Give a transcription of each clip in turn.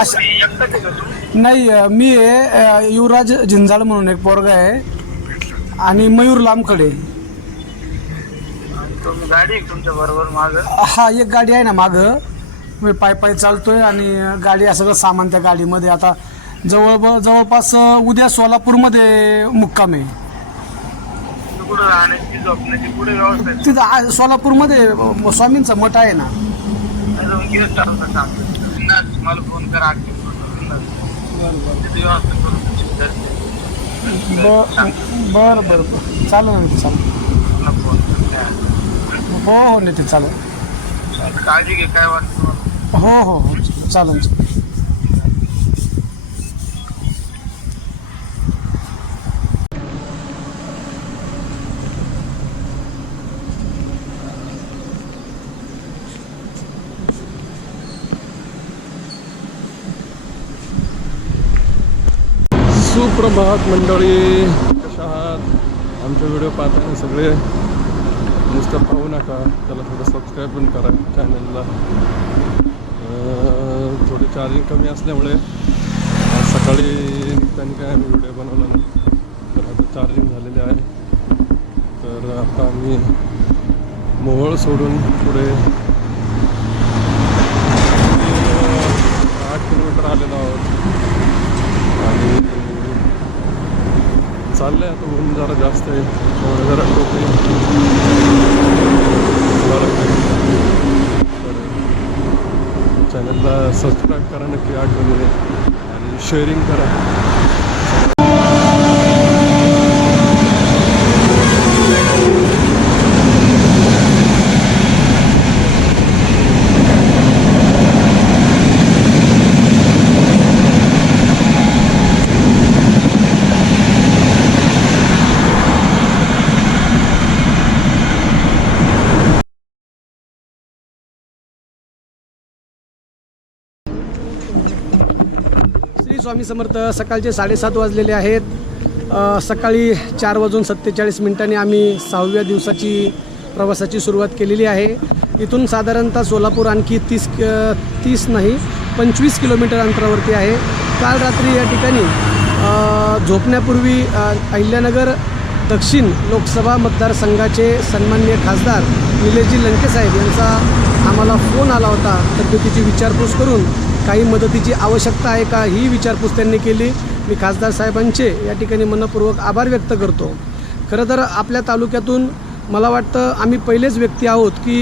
नाही, मी आहे युवराज झिंजाळ म्हणून एक पोरगा आहे आणि मयूर लांबखडे. गाडी आहे तुमच्या बरोबर माग? हा, एक गाडी आहे ना मागं. मी पाय चालतोय आणि गाडी सगळं सामान त्या गाडीमध्ये. आता जवळपास उद्या सोलापूरमध्ये मुक्काम आहे. कुठं राहण्याची झोपण्याची कुठे व्यवस्था आहे? तिथं सोलापूरमध्ये स्वामींचा मठ आहे ना. मला फोन करा. तिथे व्यवस्था करून बरं चालेल ना, चालेल. हो नेते, चालेल. काळजी घे, काय वाटतं? हो चालेल. सुप्रभात मंडळी, कशा आहात? आमचे व्हिडिओ पाहताना सगळे नुसतं पाहू नका, त्याला थोडं सबस्क्राईब पण करा चॅनलला. थोडी चार्जिंग कमी असल्यामुळे सकाळी निघताना काय आम्ही व्हिडिओ बनवला नाही, तर आता चार्जिंग झालेली आहे. तर आता आम्ही मोहोळ सोडून पुढे 8 किलोमीटर आलेलो आहोत आणि चाललंय. आता ऊन जरा जास्त आहे, जरा टोपी चॅनलला सबस्क्राईब करा नक्की आठवणी आणि शेअरिंग करा. श्री स्वामी समर्थ. सकाळचे 7:30 वाजलेले आहेत. सकाळी 4:47 आम्ही 6व्या दिवसाची प्रवासाची सुरुवात केलेली आहे. इथून साधारणतः सोलापूर आणखी 30 नाही 25 किलोमीटर अंतरावरती आहे. काल रात्री या ठिकाणी झोपण्यापूर्वी अहिल्यानगर दक्षिण लोकसभा मतदारसंघाचे सन्माननीय खासदार निलेशजी लंकेसाहेब यांचा आम्हाला फोन आला होता. तब्येतीची विचारपूस करून काही मदतीची आवश्यकता आहे का ही विचारपूस त्यांनी केली. मी खासदार साहेबांचे या ठिकाणी मनपूर्वक आभार व्यक्त करतो. खरं तर आपल्या तालुक्यातून मला वाटतं आम्ही पहिलेच व्यक्ती आहोत की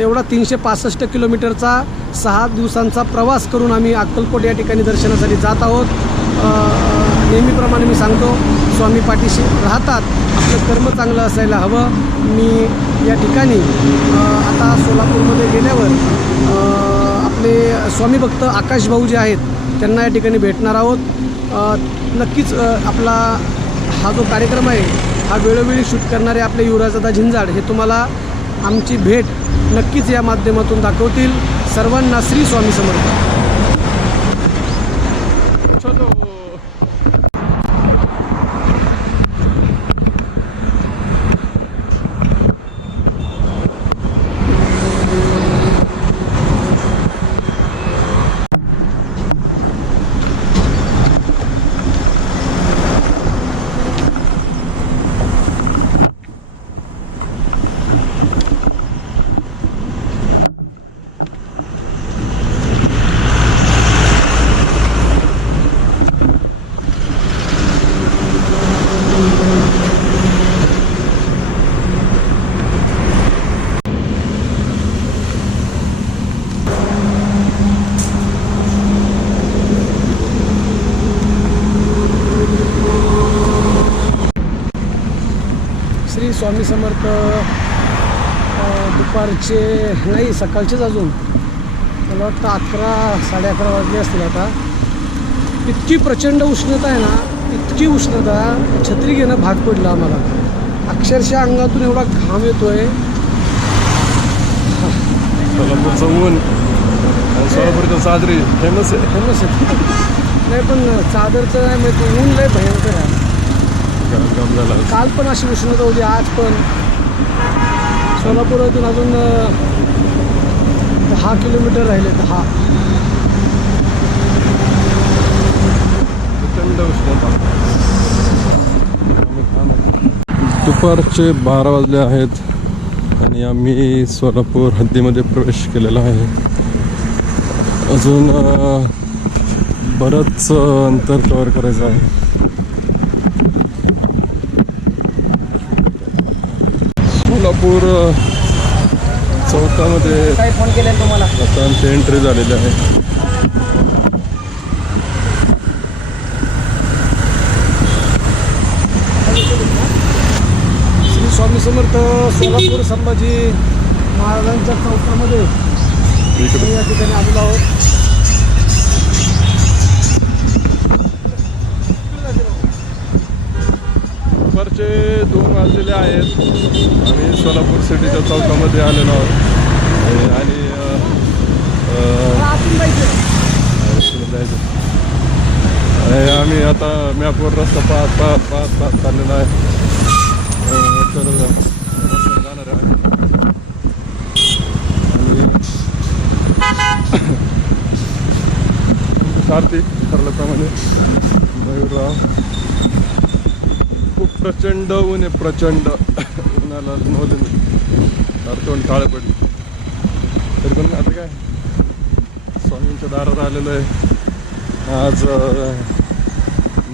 एवढा 365 किलोमीटरचा 6 दिवसांचा प्रवास करून आम्ही अक्कलकोट या ठिकाणी दर्शनासाठी जात आहोत. नेहमीप्रमाणे मी सांगतो, स्वामी पाठीशी राहतात. आपलं कर्म चांगलं असायला हवं. मी या ठिकाणी आता सोलापूरमध्ये गेल्यावर आपले स्वामी भक्त आकाश भाऊ जे आहेत त्यांना या ठिकाणी भेटणार आहोत. नक्कीच आपला हा जो कार्यक्रम आहे हा वेळोवेळी शूट करणारे आपले युवराजदादा झिंजाळ हे तुम्हाला आमची भेट नक्कीच या माध्यमातून दाखवतील. सर्वांना श्री स्वामी समर्थ. श्री स्वामी समर्थ. दुपारचे नाही, सकाळचेच अजून मला वाटतं 11-11:30 वाजले असतील. आता इतकी प्रचंड उष्णता आहे ना, इतकी उष्णता, छत्री घेणं भाग पडलं आम्हाला. अक्षरशः अंगातून एवढा घाम येतोय. सोलापूरचं ऊन आणि सोलापूरचं चादरी फेमस आहे. नाही पण चादरचं नाही माहिती, ऊन लय भयंकर आहे. काल पण अशी उष्णता होती, आज पण. सोलापुरातून अजून 10 किलोमीटर राहिले. 10 दुपारचे 12 वाजले आहेत आणि आम्ही सोलापूर हद्दीमध्ये प्रवेश केलेला आहे. अजून बरंच अंतर कव्हर करायचं आहे. सोलापूर चौकामध्ये काय फोन केले तुम्हाला? आता आमची एंट्री झालेली आहे. श्री स्वामी समर्थ सोलापूर संभाजी महाराजांच्या चौकामध्ये इकडे या ठिकाणी आलेलो आहोत. दुपारचे 2 वाजलेले आहेत. आम्ही सोलापूर सिटीच्या चौकामध्ये आलेलो आहोत आणि आम्ही आता मॅपवर रस्ता पाहत चाललेला आहे. तर रस्ता जाणार आहे आणि सारथी ठरल्याप्रमाणे मयूरराव. खूप प्रचंड ऊन आहे, प्रचंड उन्हाला नवले तोंड काळे पडले. तरी पण आता काय स्वामींच्या दारात आलेलो आहे. आज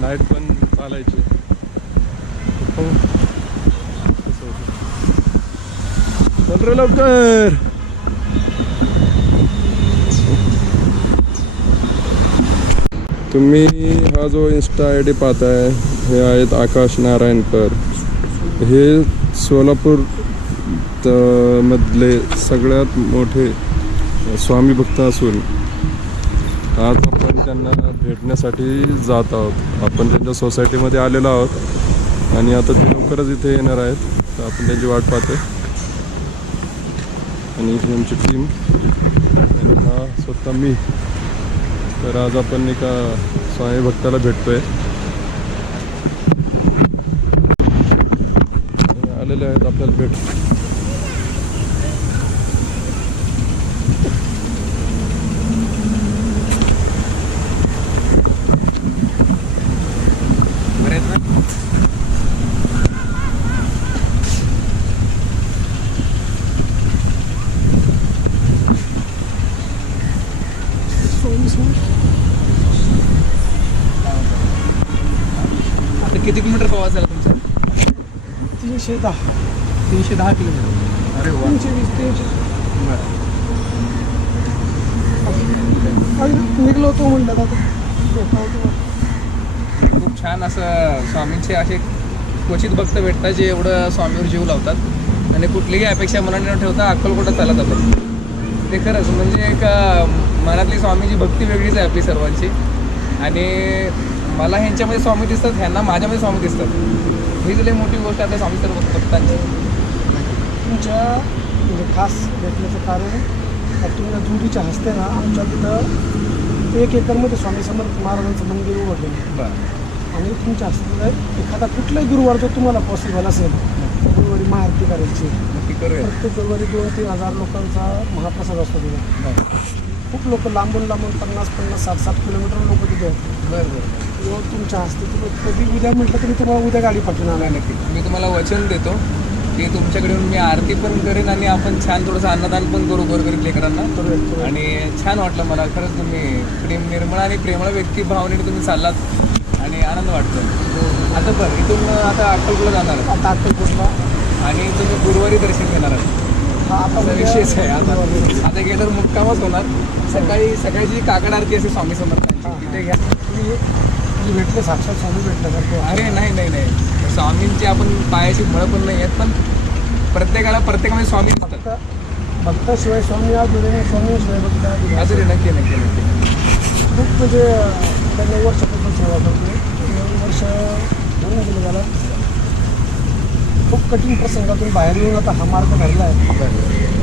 नाईट पण चालायची. चल रे लवकर. तुम्ही हा जो इन्स्टा आय डी पाहताय हे आहेत आकाश नारायणकर. हे सोलापूर मधले सगळ्यात मोठे स्वामी भक्त असून आज आपण त्यांना भेटण्यासाठी जात आहोत. आपण त्यांच्या सोसायटीमध्ये आलेलो आहोत आणि आता ते लवकरच इथे येणार आहेत. तर आपण त्यांची वाट पाहतोय आणि ही आमची टीम आणि हा स्वतः मी. तर आज आपण एका स्वामी भक्ताला भेटतोय. आलेले आहेत आपल्याला भेट. आता किती किलोमीटर प्रवास झाला तुमचा? 310 310 किलोमीटर. अरे वा. 320 निघलो होतो म्हणलं आता. खूप छान असं स्वामींचे असे क्वचित भक्त भेटतात जे एवढं स्वामीवर जीव लावतात आणि कुठलीही अपेक्षा मनात न ठेवता अक्कलकोटात चालत आपण. ते खरंच म्हणजे एक मनातली स्वामीची भक्ती वेगळीच आहे आपली सर्वांची. आणि मला ह्यांच्यामध्ये स्वामी दिसतात, ह्यांना माझ्यामध्ये स्वामी दिसतात. ही लई मोठी गोष्ट आहे स्वामी सर्व भक्तांची. तुमच्या म्हणजे खास भेटण्याचं कारण तुमच्या जुडीच्या हस्ते ना आमच्या तिथं 1 एकरमध्ये स्वामी समर्थ महाराजांचं मंदिर उघडलेलं. बरं. आणि तुमच्या हस्ते एखादा कुठलाही गुरुवार जर तुम्हाला पॉसिबल असेल गुरुवारी महाआरती करायची. नक्की करूया. प्रत्येक गुरुवारी 2-3 हजार लोकांचा महाप्रसाद असतो तिथे. खूप लोक लांबून 50-50, 60-60 किलोमीटर लोक तिथे आहेत. बरं बरं. किंवा तुमच्या हस्ते तुम्ही कधी उद्या म्हटलं तरी तुम्हाला उद्या गाडी पाठवणार नाही नक्की. मी तुम्हाला वचन देतो की तुमच्याकडे येऊन मी आरती पण करेन आणि आपण छान थोडंसं अन्नदान पण करू गोरगरीब लेकरांना. आणि छान वाटलं मला खरंच. तुम्ही निर्मळ आणि प्रेमळ व्यक्ती भावनेने तुम्ही चाललात आणि आनंद वाटतो. आता बरं इथून आता अक्कलकोटला जाणार आहात आता अक्कलकोटला आणि तुम्ही गुरुवारी दर्शन घेणार आहात. आता असा विशेष आहे. आता गेल्यावर मुक्कामच होणार. सकाळची काकड आरती असते स्वामी समर्थांची, तिथे घ्या. तुम्ही भेटले साक्षात स्वामी भेटल्यासारखे. अरे नाही स्वामींची आपण पायाची मळ पण नाही आहेत, पण प्रत्येकामध्ये स्वामी असतात. भक्ताशिवाय स्वामी आज स्वामी शिवाय भक्त असं नक्की खूप म्हणजे 9 वर्षापासून सेवा करतो. 9 वर्ष होऊन गेले त्याला. खूप कठीण प्रसंगातून बाहेर येऊन आता हा मार्ग धरला आहे.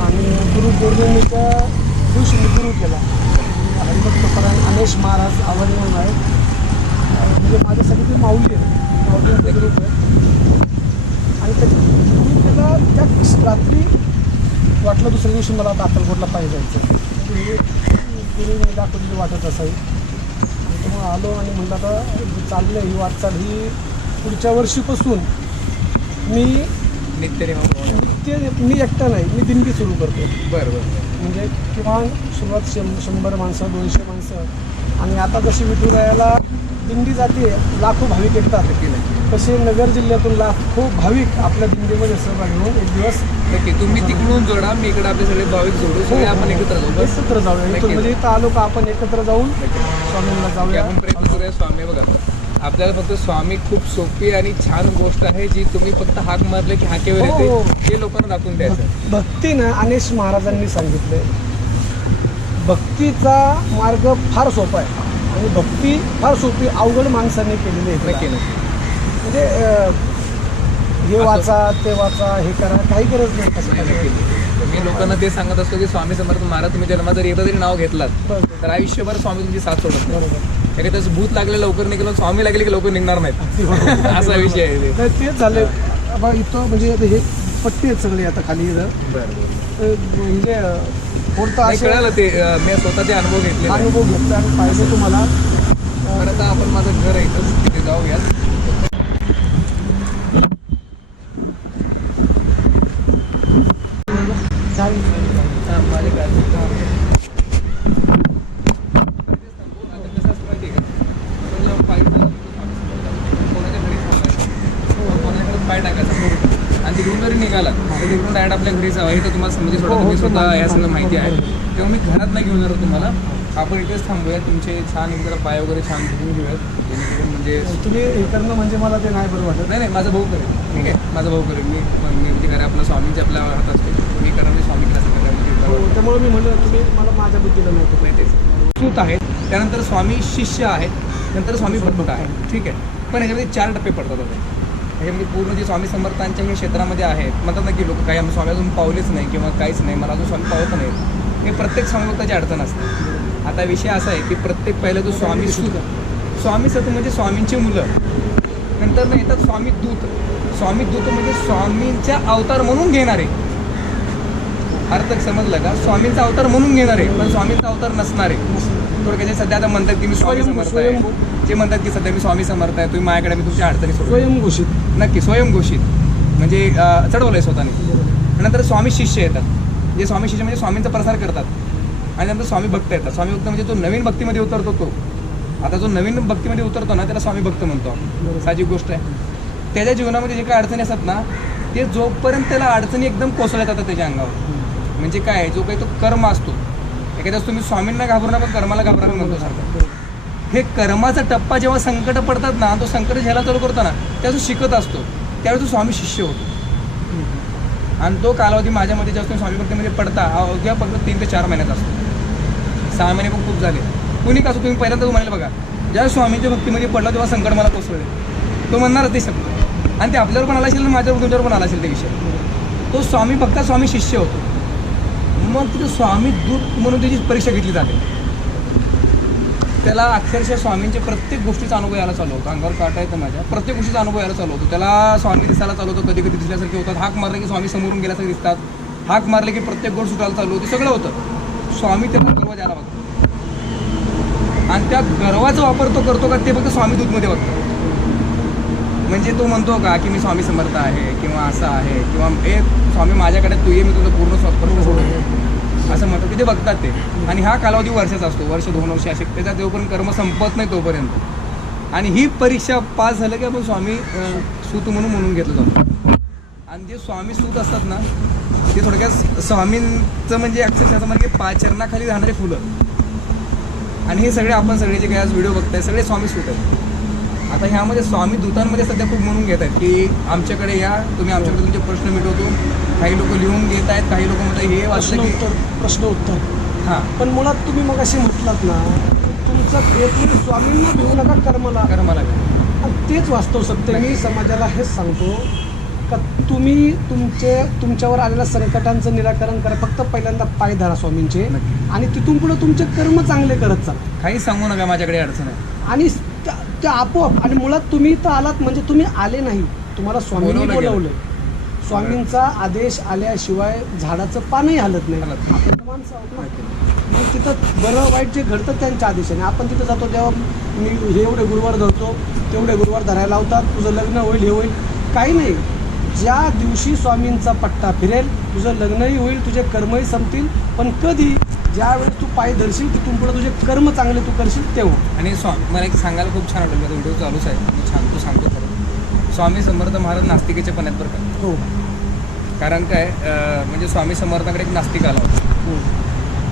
आणि गुरुपौर्णिमेच्या दिवशी मी गुरु केला. हरिभक्तपरायण अनेश महाराज आवानी म्हणून आहेत. म्हणजे माझ्यासाठी ते माऊली आहे. माऊलींचे ग्रुप आहे. आणि मी त्याला त्याच रात्री वाटलं दुसऱ्या दिवशी मला आता अक्कलकोटला पाहिजे जायचं. गुरुने दाखवलेली वाटत असावी. आणि त्यामुळे आलो आणि म्हणलं आता चाललं ही वाटचाल ही पुढच्या वर्षीपासून मी नित्य मी एकटा नाही, मी दिंडी सुरू करतो. बरं बरं म्हणजे किमान सुरुवात 100 माणसं 200 माणसं आणि आता जशी विठुरायाला दिंडी जाते, लाखो भाविक येतात. नक्की नक्की तसे नगर जिल्ह्यातून लाखो भाविक आपल्या दिंडीमध्ये सहभागी होऊन एक दिवस नक्की तुम्ही तिकडून जोडा, मी इकडे आपले सगळे भाविक जोडू, सगळे आपण एकत्र जाऊ. बस एकत्र जाऊया. इथून म्हणजे इथं आलो का आपण एकत्र जाऊन स्वामींना की जाऊया. आपण प्रयत्न करूया. स्वामी बघा, आपल्याला फक्त स्वामी खूप सोपी आणि छान गोष्ट आहे, जी तुम्ही फक्त हाक मारले की हाकेवर हो, येते, हो. हे लोकांना दाखवून द्यायचं. भक्तीनं अनेश महाराजांनी सांगितलंय, भक्तीचा मार्ग फार सोपा आहे आणि भक्ती फार सोपी अवघड माणसाने केलेली आहे. नक्की नक्की म्हणजे हे वाचा ते वाचा हे करा, काही गरज नाही. कसं नक्की. मी लोकांना ते सांगत असतो की स्वामी समर्थ महाराज तुम्ही जन्मात जर एकदा जरी नाव घेतलात बरोबर तर आयुष्यभर स्वामी तुमची साथ सोडत नाही. बरोबर. एखाद्याच भूत लागले लवकर निघालं, स्वामी लागले की लवकर निघणार नाहीत. असा विषय आहे ते. नाही, तेच झालं. आता इथं म्हणजे आता हे पट्टी आहेत सगळे आता खाली इथं. म्हणजे कोणतं नाही, असे कळालं ते. मी स्वतः ते अनुभव घेतले. अनुभव घेतला आणि पाहिजे तुम्हाला. तर आता आपण माझं घर आहे इथंच, तिथे जाऊयात. हां, माझे काय आता कसं असतं माहिती आहे का, आपण जेव्हा पायी चालतो, कोणाच्या घरी थांबायचं, कोणाकडे पाय टाकायचा मोडून आणि तिकडून जरी निघाला तर तिकडून डायरेक्ट आपल्या घरी जावं. हे तर तुम्हाला समजे सोडा, तुम्ही स्वतः या सगळं माहिती आहे. तेव्हा मी घरात नाही घेऊन जाणार तुम्हाला, आपण इथेच थांबूयात. तुमचे छान एक जरा पाय वगैरे छान धुवून घेऊयात, जेणेकरून म्हणजे तुम्ही हे करणं म्हणजे मला ते नाही बरं वाटत. नाही नाही, माझा भाऊ करेल. ठीक आहे, माझा भाऊ करेल. मी म्हणजे घरी आपला स्वामींचे आपल्या हातात असते, मी करा, मी स्वामी क्लास हो, त्यामुळे मी म्हणलं तुम्ही मला माझ्या बुद्धीला माहिती नाही. तेच सूत आहेत, त्यानंतर स्वामी शिष्य आहेत, नंतर स्वामी भक्त आहेत. ठीक आहे, पण ह्याच्यामध्ये 4 टप्पे पडतात. आता ह्याच्यामध्ये पूर्ण जे स्वामी समर्थांच्या हे क्षेत्रामध्ये आहेत, म्हणतात ना की लोक काही आम्ही स्वामी अजून पावलेच नाही किंवा काहीच नाही, मला अजून स्वामी पावत नाही. हे प्रत्येक स्वामी भक्ताची अडचण असते. आता विषय असा आहे की प्रत्येक पहिला जो स्वामी सूत, स्वामी सत म्हणजे स्वामींची मुलं, नंतर ना येतात स्वामी दूत. स्वामी दूत म्हणजे स्वामींच्या अवतार म्हणून घेणारे. अर्थ समजलं का? स्वामींचा अवतार म्हणून घेणारे पण स्वामींचा अवतार नसणारे. थोडक्यात सध्या आता म्हणतात की मी स्वामी समर्थ आहे, जे म्हणतात की सध्या मी स्वामी समर्थ आहे, तुम्ही माझ्याकडे, मी तुमच्या अडचणी सोडतो. स्वयंघोषित. नक्की स्वयंघोषित म्हणजे चढवलं आहे स्वतःने. नंतर स्वामी शिष्य येतात, जे स्वामी शिष्य म्हणजे स्वामींचा प्रसार करतात. आणि नंतर स्वामी भक्त येतात. स्वामी भक्त म्हणजे जो नवीन भक्तीमध्ये उतरतो तो. आता जो नवीन भक्तीमध्ये उतरतो ना त्याला स्वामी भक्त म्हणतो आपण, साहजिक गोष्ट आहे. त्याच्या जीवनामध्ये जे काही अडचणी असतात ना, ते जोपर्यंत त्याला अडचणी एकदम कोसळल्या जातात त्याच्या अंगावर, म्हणजे काय, जो काही तो कर्म असतो. एखाद्याच तुम्ही स्वामींना घाबरून पण कर्माला घाबरायला म्हणतो सारखं. हे कर्माचा टप्पा जेव्हा संकट पडतात ना, तो संकट झेला चालू करतो ना, त्यावेळेस तो शिकत असतो, त्यावेळेस तो स्वामी शिष्य होतो. आणि तो कालावधी माझ्या मध्ये जास्त स्वामी भक्तीमध्ये पडता अवघ्या फक्त 3 ते 4 महिन्यात असतो. 6 महिने पण खूप झाले. कुणी कसं तुम्ही पहिल्यांदा म्हणाले बघा, ज्या स्वामींच्या भक्तीमध्ये पडला तेव्हा संकट मला कोसळले, तो म्हणणार ते शब्द. आणि ते आपल्यावर पण आला असेल, माझ्यावर तुमच्यावर पण आला असेल ते विषय. तो स्वामी भक्त स्वामी शिष्य होतो. मग तिथे स्वामी दूत म्हणून त्याची परीक्षा घेतली जाते. त्याला अक्षरशः स्वामींचे प्रत्येक गोष्टीचा अनुभव यायला चालू होतो. अंगावर काटा येतं माझ्या, प्रत्येक गोष्टीचा अनुभव यायला चालू होतो. त्याला स्वामी दिसायला चालू होतं, कधी कधी दिसल्यासारखे होतात. हाक मारले की स्वामी समोरून गेल्यासारखे दिसतात, हाक मारले की प्रत्येक गोष्ट सुटायला चालू होती, सगळं होतं. स्वामी त्याला गर्व द्यायला बघतो आणि त्या गर्वाचा वापर तो करतो का ते फक्त स्वामी दूतमध्ये बघतो. म्हणजे तो म्हणतो का की मी स्वामी समर्थ आहे किंवा असं आहे किंवा ए स्वामी माझ्याकडे तू ये, मी तुझं पूर्ण स्वतः सोडतो असं म्हणतो की ते बघतात ते. आणि हा कालावधी वर्षाचा असतो, वर्ष 2 वर्ष असे. त्याचा जोपर्यंत कर्म संपत नाही तोपर्यंत. आणि ही परीक्षा पास झालं की आपण स्वामी सूत म्हणून घेतलं जातो. आणि जे स्वामी सूत असतात ना, ते थोडक्यात स्वामींचं म्हणजे अक्षरशः म्हणजे पाचरणाखाली राहणारे फुलं. आणि हे सगळे आपण सगळे जे काही आज व्हिडिओ बघताय सगळे स्वामी सूत आहेत. आता ह्यामध्ये स्वामी दूतांमध्ये सध्या खूप म्हणून घेत आहेत की आमच्याकडे या, तुम्ही आमच्याकडे तुमचे प्रश्न मिटवतो. काही लोक लिहून घेत आहेत, काही लोक म्हणतात हे वाचलं की प्रश्न उत्तर. हां, पण मुळात तुम्ही मग अशी म्हटलात ना, तुमचा प्रयत्न स्वामींना भिवू नका कर्माला. आणि तेच वास्तव सत्य. मी समाजाला हेच सांगतो का तुम्ही तुमच्यावर आलेल्या संकटांचं निराकरण करा. फक्त पहिल्यांदा पाय धरा स्वामींचे आणि तिथून पुढे तुमचे कर्म चांगले करत चाला. काही सांगू नका माझ्याकडे अडचण आहे. आणि त्या आपोआप. आणि मुळात तुम्ही तर आलात म्हणजे तुम्ही आले नाही, तुम्हाला स्वामींनी बोलवलं. स्वामींचा आदेश आल्याशिवाय झाडाचं पानही हलत नाही. आपण माणसं आहोत ना. मग तिथं बरं वाईट जे घडतं त्यांच्या आदेशाने. आपण तिथं जातो तेव्हा मी हे एवढे गुरुवार धरतो, तेवढे गुरुवार धरायला लावतात, तुझं लग्न होईल, हे होईल. काही नाही. ज्या दिवशी स्वामींचा पट्टा फिरेल तुझं लग्नही होईल, तुझे कर्मही संपतील, पण कधी ज्यावेळेस तू पाय धरशील तिथून पुढे तुझे कर्म चांगले तू करशील तेव्हा. आणि मला एक सांगायला खूप छान वाटेल, माझा व्हिडिओ चालूच आहे, मी छान तू सांगतो खरं. स्वामी समर्थ महाराज नास्तिकेचे पण आहेत बरं का. हो कारण काय म्हणजे स्वामी समर्थाकडे एक नास्तिक आला होता. हो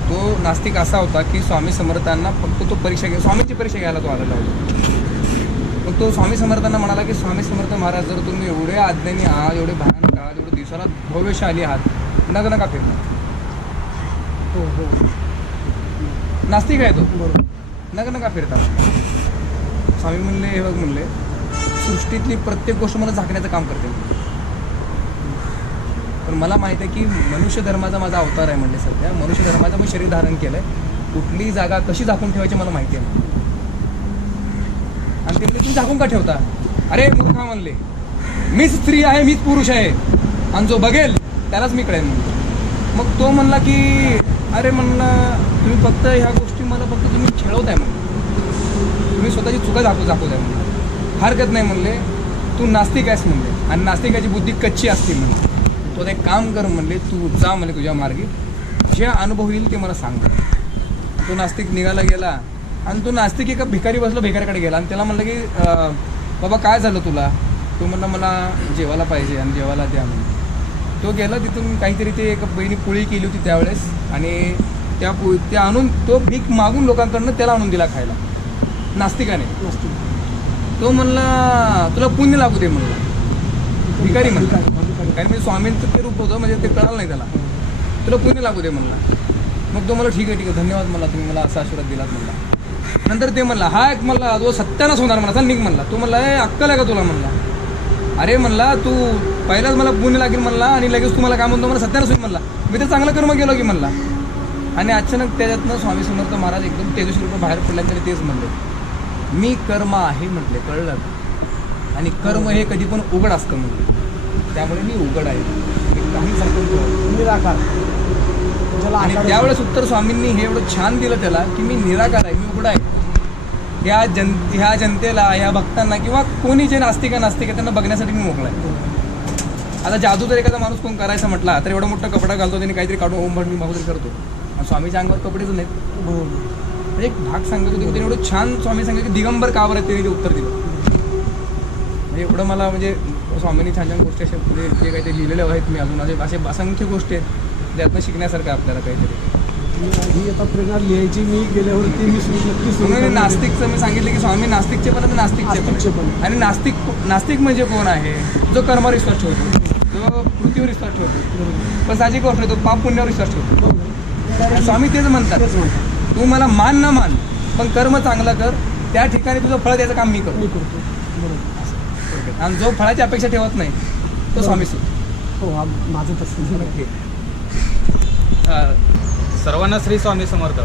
तो नास्तिक असा होता की स्वामी समर्थांना फक्त तो परीक्षा स्वामीची परीक्षा घ्यायला तो आलेला होता. मग तो स्वामी समर्थांना म्हणाला की स्वामी समर्थ महाराज, जर तुम्ही एवढे आज्ञानी आहात, एवढे भयानक आहात, एवढे दिवसाला भव्यशाली आहात, नका फिरणं. हो हो नास्तिक आहे तो, बरोबर. नका फिरता. स्वामी म्हणले, हे बघ म्हणले, सृष्टीतली प्रत्येक गोष्ट मला झाकण्याचं काम करते, पण मला माहीत आहे की मनुष्य धर्माचा माझा अवतार आहे. म्हणले सध्या मनुष्य धर्माचं मी शरीर धारण केलं आहे, कुठली जागा कशी झाकून ठेवायची मला माहिती आहे. आणि ते म्हणले, तुम्ही झाकून का ठेवता? अरे मूर्खा म्हणले, मीच स्त्री आहे, मीच पुरुष आहे, आणि जो बघेल त्यालाच मी कळेल म्हणले. मग तो म्हणला की अरे म्हणलं, तुम्ही फक्त ह्या गोष्टी मला फक्त तुम्ही खेळवताय म्हणले, तुम्ही स्वतःची चुका दाखवताय म्हणले. हरकत नाही म्हणले, तू नास्तिक आहेस म्हणले, आणि नास्तिकाची बुद्धी कच्ची असते म्हणले. तो एक काम कर म्हणले, तू जा म्हणले तुझ्या मार्गी, जे अनुभव येईल ते मला सांग. तो नास्तिक निघाला गेला, आणि तो नास्तिक एका भिकारी बसला, भिकाऱ्याकडे गेला आणि त्याला म्हणलं की बाबा काय झालं तुला? तो म्हणला मला जेवायला पाहिजे आणि जेवायला द्या म्हणून. तो गेला तिथून, काहीतरी ते एका बहिणी पोळी केली होती त्यावेळेस, आणि त्या आणून तो भीक मागून लोकांकडनं त्याला आणून दिला खायला नास्तिकाने. तो म्हणला तुला पुण्य लागू दे म्हणला. भिकारी म्हणला, कारण मी स्वामींचं ते रूप होतं, म्हणजे ते कळालं नाही त्याला. तुला पुण्य लागू दे म्हणला. मग तो मला ठीक आहे धन्यवाद म्हणला, तुम्ही मला असा आशीर्वाद दिलात म्हणला. नंतर ते म्हणला हा एक म्हणला तो सत्यानाश होणार म्हणा, चल निघ म्हणला. तो म्हणला अक्कल आहे का तुला म्हणला? अरे म्हणला तू पहिलाच मला पुण्य लागेल म्हणला, आणि लगेच तुम्हाला काय म्हणतो मला सत्यानाश होईल म्हणला. मी तर चांगलं कर्म केलं की म्हणला. आणि अचानक त्याच्यातनं स्वामी समर्थ महाराज एकदम तेजस्वी रूपात बाहेर पडल्यानंतर तेच म्हणले, मी कर्म आहे म्हटले, कळलं? आणि कर्म हे कधी पण उघड असतं म्हटले, त्यामुळे मी उघड आहे, मी काही सांगतो निराकार. आणि त्यावेळेस उत्तर स्वामींनी हे एवढं छान दिलं त्याला की मी निराकार आहे, मी उघडा आहे. ह्या जनतेला, ह्या भक्तांना, किंवा कोणी जे नास्तिक आहे त्यांना बघण्यासाठी मी मोकळा आहे. आता जादू जर एखादा माणूस कोण करायचा म्हटला तर एवढा मोठा कपडा घालतो, त्यांनी काहीतरी काढून ओम भट मी बाहुतरी करतो, आणि स्वामीच्या अंगावर कपडेच नाहीत. म्हणजे एक भाग सांगत होते, त्यांनी एवढं छान स्वामी सांगितलं की दिगंबर का बरं, त्यांनी ते उत्तर दिलं. म्हणजे एवढं मला म्हणजे स्वामींनी छान छान गोष्टी अशा म्हणजे जे काही ते लिहिलेले आहेत, मी अजून असे असंख्य गोष्टी आहेत त्यातनं शिकण्यासारखं आपल्याला काहीतरी. ही आता प्रेरणा लिहायची मी गेल्यावरती मी नक्कीच. म्हणून नास्तिकचं मी सांगितलं की स्वामी नास्तिकचे पण आणि नास्तिकचे पण. आणि नास्तिक म्हणजे कोण आहे? जो कर्मावर विश्वास ठेवतो, जो पृथ्वीवर विश्वास ठेवतो, पण साहजिक गोष्ट आहे तो पाप पुण्यावर विश्वास ठेवतो. स्वामी तेच म्हणतात, तू मला मान न मान, पण कर्म चांगलं कर, त्या ठिकाणी तुझं फळ द्यायचं काम मी करतो. आणि जो फळाची अपेक्षा ठेवत नाही तो स्वामी सुद्धा. हो, माझं तसं. सर्वांना श्री स्वामी समर्थ.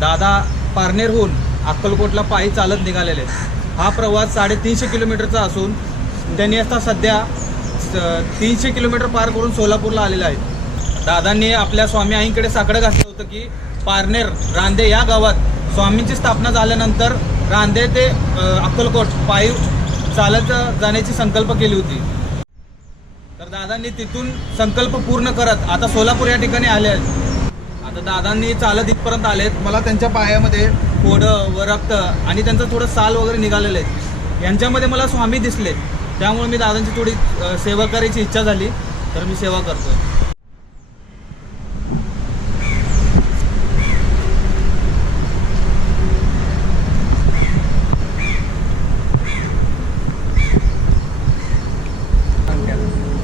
दादा पारनेरहून अक्कलकोटला पायी चालत निघालेले. हा प्रवास 350 किलोमीटरचा असून त्यांनी आता सध्या 300 किलोमीटर पार करून सोलापूरला आलेले आहेत. दादांनी आपल्या स्वामी आईंकडे साकडं घातलं होतं की पारनेर रांदे या गावात स्वामींची स्थापना झाल्यानंतर रांदे ते अक्कलकोट पायी चालत जाण्याची संकल्प केली होती. तर दादांनी तिथून संकल्प पूर्ण करत आता सोलापूर या ठिकाणी आले आहेत. आता दादांनी चालत इथपर्यंत आलेत. मला त्यांच्या पायामध्ये फोडं व रक्त आणि त्यांचं थोडं साल वगैरे निघालेलं आहे. यांच्यामध्ये मला स्वामी दिसले, त्यामुळे मी दादांची थोडी सेवा करायची इच्छा झाली, तर मी सेवा करतोय.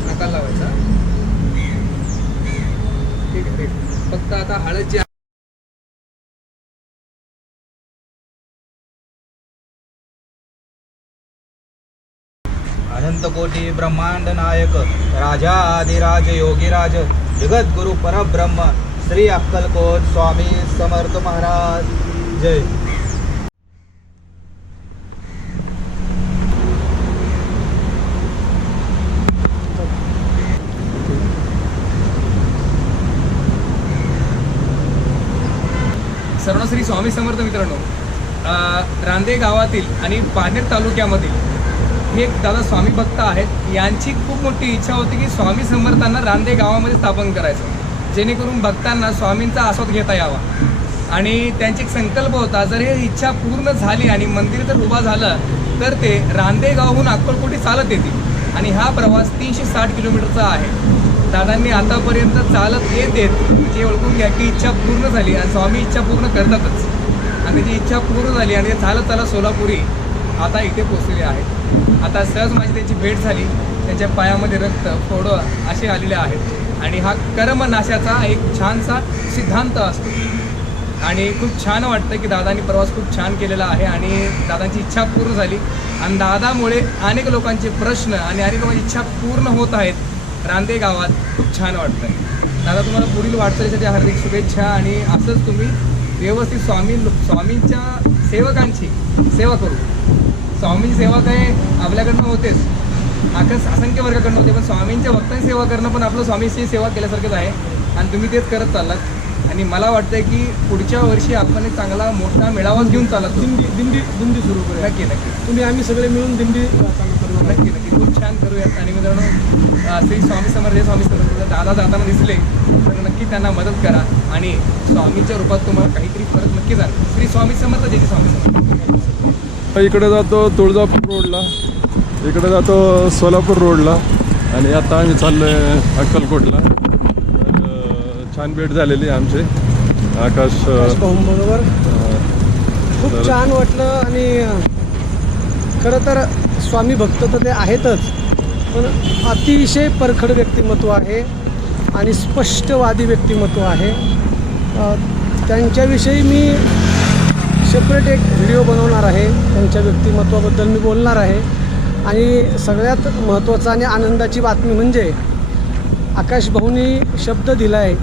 नका लावायचा. ठीक आहे, फक्त आता हळद जी अनंत कोटी ब्रह्मांड नायक राजाधिराज योगीराज जगत गुरु परब्रह्म श्री अक्कलकोट स्वामी समर्थ महाराज जय. सर्व श्री स्वामी समर्थ मित्रांनो. रांदे गावातील आणि पारनेर तालुक्यामधील हे एक दादा स्वामी भक्त आहेत. यांची खूप मोठी इच्छा होती की स्वामी समर्थांना रांदे गावामध्ये स्थापन करायचं, जेणेकरून भक्तांना स्वामींचा आस्वाद घेता यावा. आणि त्यांची एक संकल्प होता, जर ही इच्छा पूर्ण झाली आणि मंदिर जर उभा झालं तर ते रांदे गावाहून अक्कलकोटी चालत येतील. आणि हा प्रवास 360 किलोमीटरचा आहे. दादांनी आतापर्यंत चालत येत म्हणजे ओळखून घ्या की इच्छा पूर्ण झाली आणि स्वामी इच्छा पूर्ण करतातच. आणि त्याची इच्छा पूर्ण झाली आणि ते चालत सोलापुरी आता इथे पोचलेले आहेत. आता सहज माझी त्यांची भेट झाली. त्यांच्या पायामध्ये रक्त फोडं असे आलेले आहेत. आणि हा कर्मनाशाचा एक छानसा सिद्धांत असतो. आणि खूप छान वाटतं की दादांनी प्रवास खूप छान केलेला आहे आणि दादांची इच्छा पूर्ण झाली. आणि दादामुळे अनेक लोकांचे प्रश्न आणि अनेक लोकांची इच्छा पूर्ण होत आहेत रांदे गावात. खूप छान वाटतं. दादा तुम्हाला पुढील वाटचालीसाठी हार्दिक शुभेच्छा. आणि असंच तुम्ही व्यवस्थित स्वामींच्या सेवकांची सेवा करू. स्वामींची सेवा काय आपल्याकडनं होतेच, असंख्य वर्गाकडनं होते, पण स्वामींच्या भक्तांची सेवा करणं पण आपलं स्वामींची सेवा केल्यासारखंच आहे. आणि तुम्ही तेच करत चाललात. आणि मला वाटतं की पुढच्या वर्षी आपण एक चांगला मोठा मेळावाच घेऊन चालत. दिंडी सुरू करूया. नक्की नक्की तुम्ही आम्ही सगळे मिळून दिंडी चालू करणार. नक्की नक्की खूप छान करूयात. आणि मित्रांनो, श्री स्वामी समर्थ जर दादा जाताना दिसले तर नक्की त्यांना मदत करा आणि स्वामीच्या रूपात तुम्हाला काहीतरी फरक नक्की जाणार. श्री स्वामी समर्थ, जय स्वामी समर्थ. इकडे जातो तुळजापूर रोडला, इकडे जातो सोलापूर रोडला आणि आता आम्ही चाललो आहे अक्कलकोटला. तर छान भेट झालेली आहे आमची आकाश बरोबर. खूप छान वाटलं. आणि खरं तर स्वामी भक्त तर ते आहेतच, पण अतिशय परखड व्यक्तिमत्व आहे आणि स्पष्टवादी व्यक्तिमत्व आहे. त्यांच्याविषयी मी सेपरेट एक व्हिडिओ बनवणार आहे. त्यांच्या व्यक्तिमत्वाबद्दल मी बोलणार आहे. आणि सगळ्यात महत्त्वाचं आणि आनंदाची बातमी म्हणजे आकाश भाऊनी शब्द दिला आहे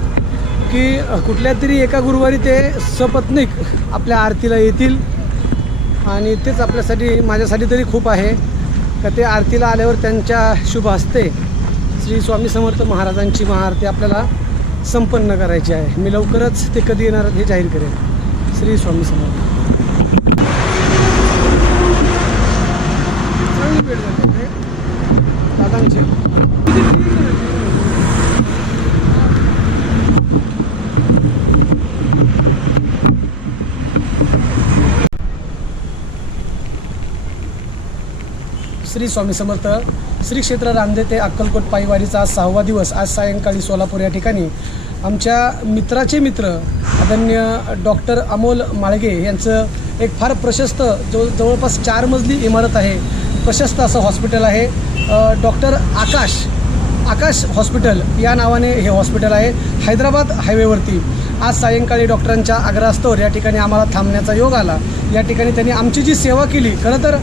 की कुठल्या तरी एका गुरुवारी ते सपत्नीक आपल्या आरतीला येतील. आणि तेच आपल्यासाठी, माझ्यासाठी तरी खूप आहे का ते आरतीला आल्यावर त्यांच्या शुभ हस्ते श्री स्वामी समर्थ महाराजांची महाआरती आपल्याला संपन्न करायची आहे. मी लवकरच ते कधी येणार हे जाहीर करेन. श्री स्वामी समर्थ. चांगली भेट झाली दादांची. श्री स्वामी समर्थ. श्री क्षेत्र रांदे ते अक्कलकोट पायीवारीचा आज 6वा दिवस. आज सायंकाळी सोलापूर या ठिकाणी आमच्या मित्राचे मित्र आदरणीय डॉक्टर अमोल माळगे यांचं एक फार प्रशस्त जवळपास 4 मजली इमारत आहे, प्रशस्त असं हॉस्पिटल आहे. डॉक्टर आकाश हॉस्पिटल या नावाने हे हॉस्पिटल आहे, हैदराबाद हायवेवरती. आज सायंकाळी डॉक्टरांच्या आग्रहास्तवर या ठिकाणी आम्हाला थांबण्याचा योग आला. या ठिकाणी त्यांनी आमची जी सेवा केली, खरं तर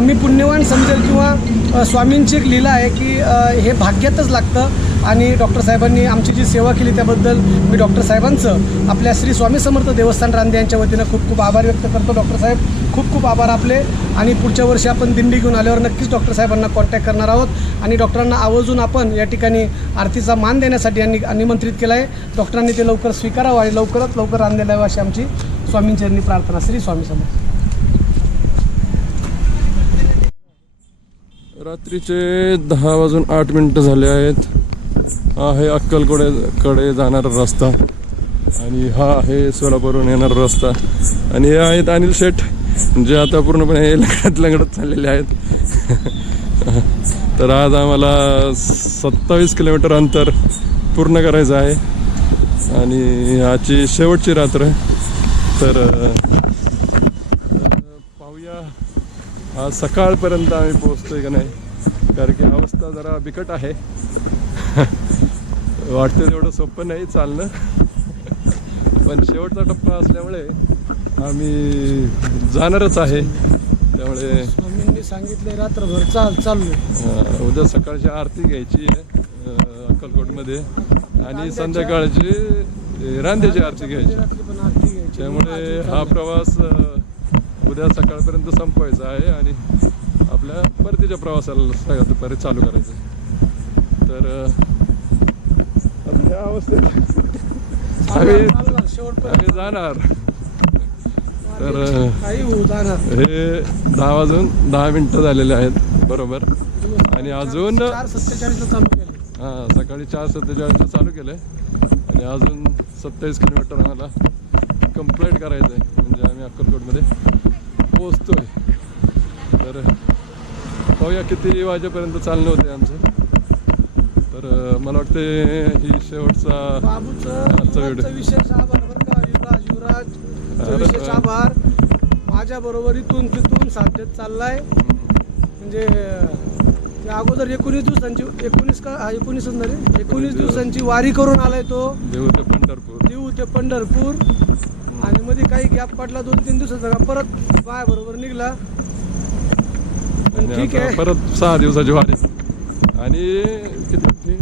मी पुण्यवान समजेल किंवा स्वामींची एक लीला आहे की हे भाग्यातच लागतं. आणि डॉक्टर साहेबांनी आमची जी सेवा केली त्याबद्दल मी डॉक्टर साहेबांचं आपल्या श्री स्वामी समर्थ देवस्थान रांदे यांच्या वतीनं खूप खूप आभार व्यक्त करतो. डॉक्टर साहेब खूप खूप आभार आपले. आणि पुढच्या वर्षी आपण दिंडी घेऊन आल्यावर नक्कीच डॉक्टर साहेबांना कॉन्टॅक्ट करणार आहोत. आणि डॉक्टरांना आवर्जून आपण या ठिकाणी आरतीचा मान देण्यासाठी निमंत्रित केलं आहे. डॉक्टरांनी ते लवकर स्वीकारावं आणि लवकरात लवकर रांदेला यावं अशी आमची स्वामींचरणी प्रार्थना. श्री स्वामी समर्थ. रात्रीचे 10:08 झाले आहेत. हा आहे अक्कलकोटकडे जाणारा रस्ता आणि हा आहे सोलापूरहून येणारा रस्ता. आणि हे आहेत अनिल शेठ, जे आता पूर्णपणे लंगडत चाललेले आहेत. तर आज आम्हाला 27 किलोमीटर अंतर पूर्ण करायचं आहे आणि आजची शेवटची रात्र. तर पाहूया आज सकाळपर्यंत आम्ही पोहोचतोय का नाही, कारण की अवस्था जरा बिकट आहे. वाटतं तेवढं सोपं नाही चालणं, पण शेवटचा टप्पा असल्यामुळे आम्ही जाणारच आहे. त्यामुळे स्वामींनी सांगितले रात्रभर चाललो. उद्या सकाळची आरती घ्यायची आहे अक्कलकोटमध्ये आणि संध्याकाळची रांदेची आरती घ्यायची. त्यामुळे हा प्रवास उद्या सकाळपर्यंत संपवायचा आहे आणि आपल्या परतीच्या प्रवासाला दुपारी चालू करायचं आहे. तर आता ह्या अवस्थेत आम्ही जाणार. तर काही होऊ जाणार. हे 10 वाजून 10 मिनटं झालेले आहेत बरोबर. आणि अजून 4:47 चालू केलं. हां सकाळी 4:47 चालू केलं आहे आणि अजून 27 किलोमीटर आम्हाला कंप्लीट करायचं आहे, म्हणजे आम्ही अक्कलकोटमध्ये पोचतो आहे. तर पाहूया किती वाजेपर्यंत चालणं होते आमचं. तर मला वाटते ही शेवटचा आजचा व्हिडिओ. विशेष आभार बरं का युवराज विशेष आभार. माझ्या बरोबर इथून तिथून साथ देत चाललाय. म्हणजे त्या अगोदर 19 दिवसांची 19 दिवसांची वारी करून आलाय तो देऊ ते पंढरपूर. देऊ ते पंढरपूर. आणि मध्ये काही गॅप पडला 2-3 दिवसाचा का परत बाय बरोबर निघला. पण आणि ठीक आता आहे. परत 6 दिवसाची वारी. आणि किती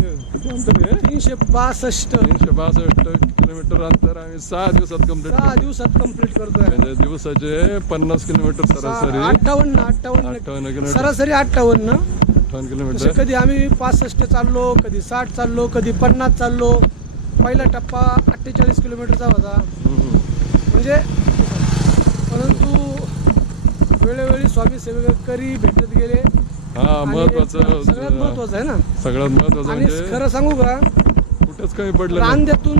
अंतर आहे? 362 362 किलोमीटर अंतर आम्ही 6 दिवसात कंप्लीट 6 दिवसात कंप्लीट करतोय. म्हणजे दिवसाचे 50 किलोमीटर सरासरी 58 किलोमीटर सरासरी 58 किलोमीटर. तसे कधी आम्ही 65 चाललो, कधी 60 चाललो, कधी 50 चाललो. पहिला टप्पा 48 किलोमीटरचा होता. म्हणजे परंतु वेळोवेळी स्वामी सेवेकरी भेटत गेले. हा आणि महत्वाचं सगळ्यात महत्वाचं आहे ना. सगळ्यात महत्वाचं आणि म्हणजे खरं सांगू का कुठेच कमी पडलं नाही. रांदेतून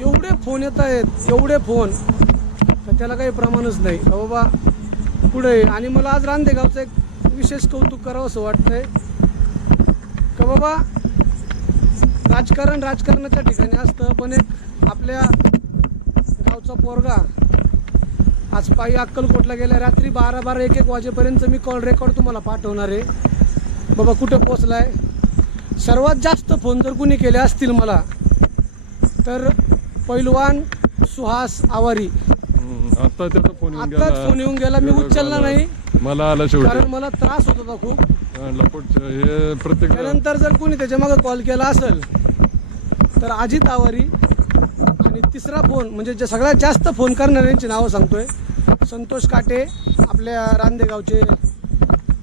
एवढे फोन येत आहेत, एवढे फोन तर त्याला काही प्रमाणच नाही का बाबा पुढे. आणि मला आज रांदेगावचं एक विशेष कौतुक करावं असं वाटतंय का बाबा राजकारणाच्या ठिकाणी असतं, पण एक आपल्या गावचा पोरगा आज पायी अक्कलकोटला गेला. रात्री 12-1 वाजेपर्यंत मी कॉल रेकॉर्ड तुम्हाला पाठवणार आहे बाबा कुठं पोचलाय. सर्वात जास्त फोन जर कुणी केले असतील मला तर पैलवान सुहास आवारी. आता त्याचा फोन येऊन आत्ताच फोन येऊन गेला. मी उचलला नाही मला आला शेवटी. कारण मला त्रास होत होता खूप. लपोट हे प्रत्येक त्यानंतर जर कोणी त्याच्या मागे कॉल केला असेल तर अजित आवारी. आणि तिसरा फोन म्हणजे जे सगळ्यात जास्त फोन करणाऱ्यांची नावं सांगतोय. संतोष काटे आपल्या रांदेगावचे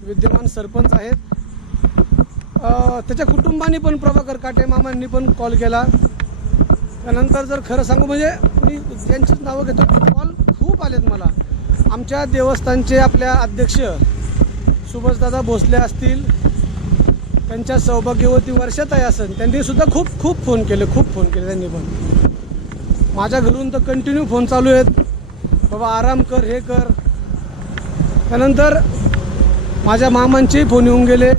विद्यमान सरपंच आहेत. त्याच्या कुटुंबाने पण प्रभाकर काटे मामांनी पण कॉल केला. त्यानंतर जर खरं सांगू म्हणजे मी त्यांचीच नावं घेतो. कॉल खूप आलेत मला. आमच्या देवस्थानचे आपल्या अध्यक्ष सुभाषदादा भोसले असतील, त्यांच्या सौभाग्यवती वर्षाताई असेल, त्यांनी सुद्धा खूप फोन केले त्यांनी पण. माझ्या घरून तर कंटिन्यू फोन चालू आहेत बाबा आराम कर हे कर. त्यानंतर माझ्या मामांचेही फोन येऊन गेले.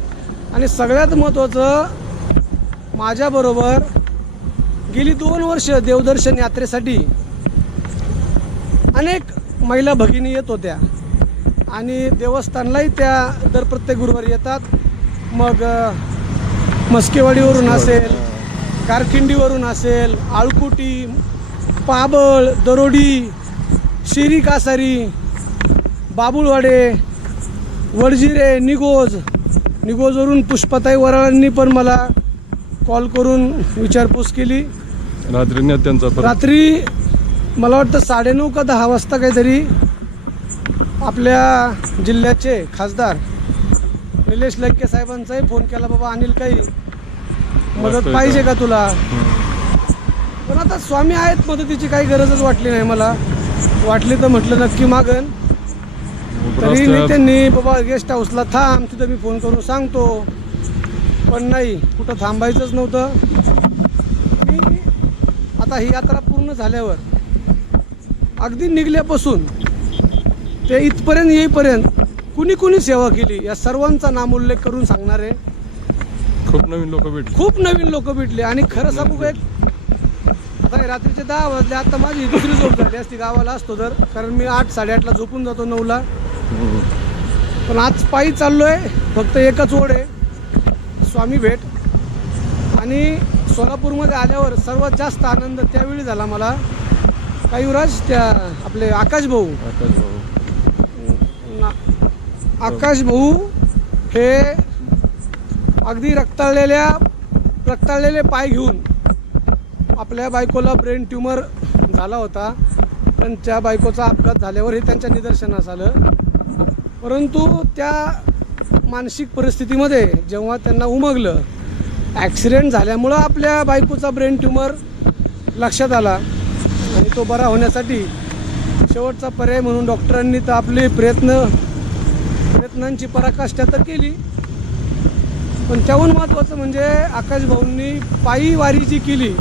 आणि सगळ्यात महत्त्वाचं माझ्याबरोबर गेली 2 वर्ष देवदर्शन यात्रेसाठी अनेक महिला भगिनी येत होत्या. आणि देवस्थानलाही त्या दर प्रत्येक गुरुवारी येतात. मग मस्केवाडीवरून असेल, कारखिंडीवरून असेल, आळकुटी, पाबळ, दरोडी, शिरी कासारी, बाबुळवाडे, वडजिरे, निगोजवरून पुष्पताई वराळांनी पण मला कॉल करून विचारपूस केली. रात्री मला वाटतं 9:30 का 10 वाजता काहीतरी आपल्या जिल्ह्याचे खासदार निलेश लंके साहेबांचाही फोन केला. बाबा अनिल काही मदत पाहिजे का तुला. पण आता स्वामी आहेत, मदतीची काही गरजच वाटली नाही मला. वाटली तर म्हटलं नक्की मागन. तरी त्यांनी बाबा गेस्ट हाऊसला थांब, तिथं मी फोन करून सांगतो. पण नाही, कुठं थांबायचंच नव्हतं. मी आता ही यात्रा पूर्ण झाल्यावर अगदी निघल्यापासून ते इथपर्यंत येईपर्यंत कुणी सेवा केली या सर्वांचा नामोल्लेख करून सांगणार आहे. खूप नवीन लोक भेटले. आणि खरं सांगू का, आता रात्रीचे 10 वाजले. आता माझी दुसरी झोप झाली असती गावाला असतो तर, कारण मी 8-8:30ला झोपून जातो 9ला. पण आज पायी चाललोय. फक्त एकच ओढ आहे, स्वामी भेट. आणि सोलापूरमध्ये आल्यावर सर्वात जास्त आनंद त्यावेळी झाला मला. काही युवराज त्या आपले आकाश भाऊ हे अगदी रक्ताळलेले पाय घेऊन, आपल्या बायकोला ब्रेन ट्यूमर झाला होता. पण त्या बायकोचा अपघात झाल्यावर हे त्यांच्या निदर्शनास आलं. परंतु त्या मानसिक परिस्थितीमध्ये जेव्हा त्यांना उमगलं, ॲक्सिडेंट झाल्यामुळं आपल्या बायकोचा ब्रेन ट्यूमर लक्षात आला आणि तो बरा होण्यासाठी शेवटचा पर्याय म्हणून डॉक्टरांनी तर आपले प्रयत्नांची पराकाष्ठा तर केली, पण त्याहून महत्त्वाचं म्हणजे आकाश भाऊंनी पायी वारी जी केली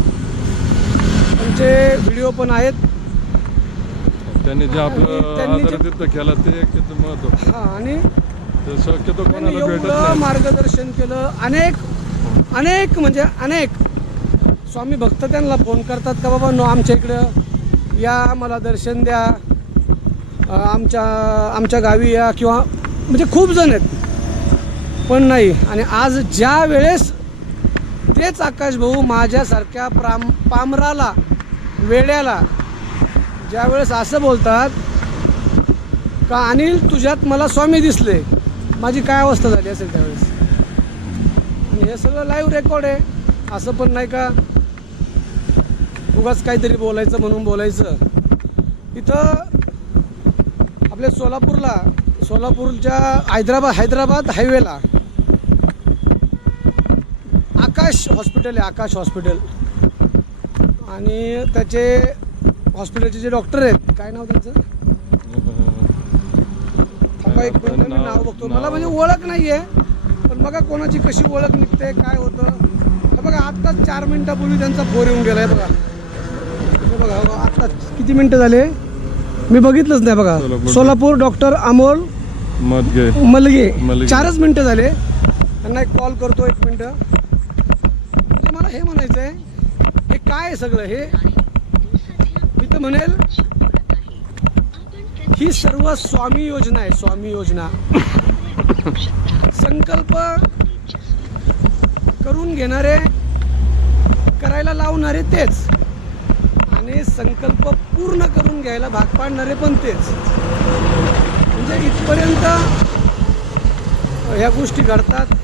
त्यांचे व्हिडिओ पण आहेत. त्यांनी जे आपलं त्यांनी जे- आदरातिथ्य केलं ते एक त्याचं महत्त्व. हां, आणि ते शक्यतो त्यांनी कोणाला भेटत एवढं नाही. मार्गदर्शन केलं. अनेक म्हणजे अनेक स्वामी भक्त त्यांना फोन करतात का बाबा नो आमच्या इकडं या, मला दर्शन द्या, आमच्या गावी या, किंवा म्हणजे खूप जण आहेत, पण नाही. आणि आज ज्या वेळेस तेच आकाश भाऊ माझ्यासारख्या पामराला, वेड्याला ज्या वेळेस असं बोलतात का अनिल तुझ्यात मला स्वामी दिसले, माझी काय अवस्था झाली असेल त्यावेळेस. आणि हे सगळं लाईव्ह रेकॉर्ड आहे, असं पण नाही का उगाच काहीतरी बोलायचं म्हणून बोलायचं. इथं आपल्या सोलापूरच्या हैदराबाद हायवेला आकाश हॉस्पिटल आहे, आकाश हॉस्पिटल. आणि त्याचे हॉस्पिटलचे जे डॉक्टर आहेत, काय नाव त्यांचं, थांबा एक मिनिट मी नाव बघतो. मला म्हणजे ओळख नाही आहे, पण बघा कोणाची कशी ओळख निघते, काय होतं. हे बघा आत्ताच 4 मिनिटापूर्वी त्यांचा फोन येऊन गेला आहे. बघा आत्ता किती मिनटं झाले मी बघितलंच नाही. बघा सोलापूर डॉक्टर अमोल मलगे 4च मिनटं झाले. त्यांना एक कॉल करतो, 1 मिनटं. म्हणजे मला हे म्हणायचं आहे, हे काय आहे सगळं, हे मी तर म्हणेल ही सर्व स्वामी योजना आहे. स्वामी योजना संकल्प करून घेणारे, करायला लावणारे तेच, आणि संकल्प पूर्ण करून घ्यायला भाग पाडणारे पण तेच. म्हणजे इथपर्यंत ह्या गोष्टी घडतात.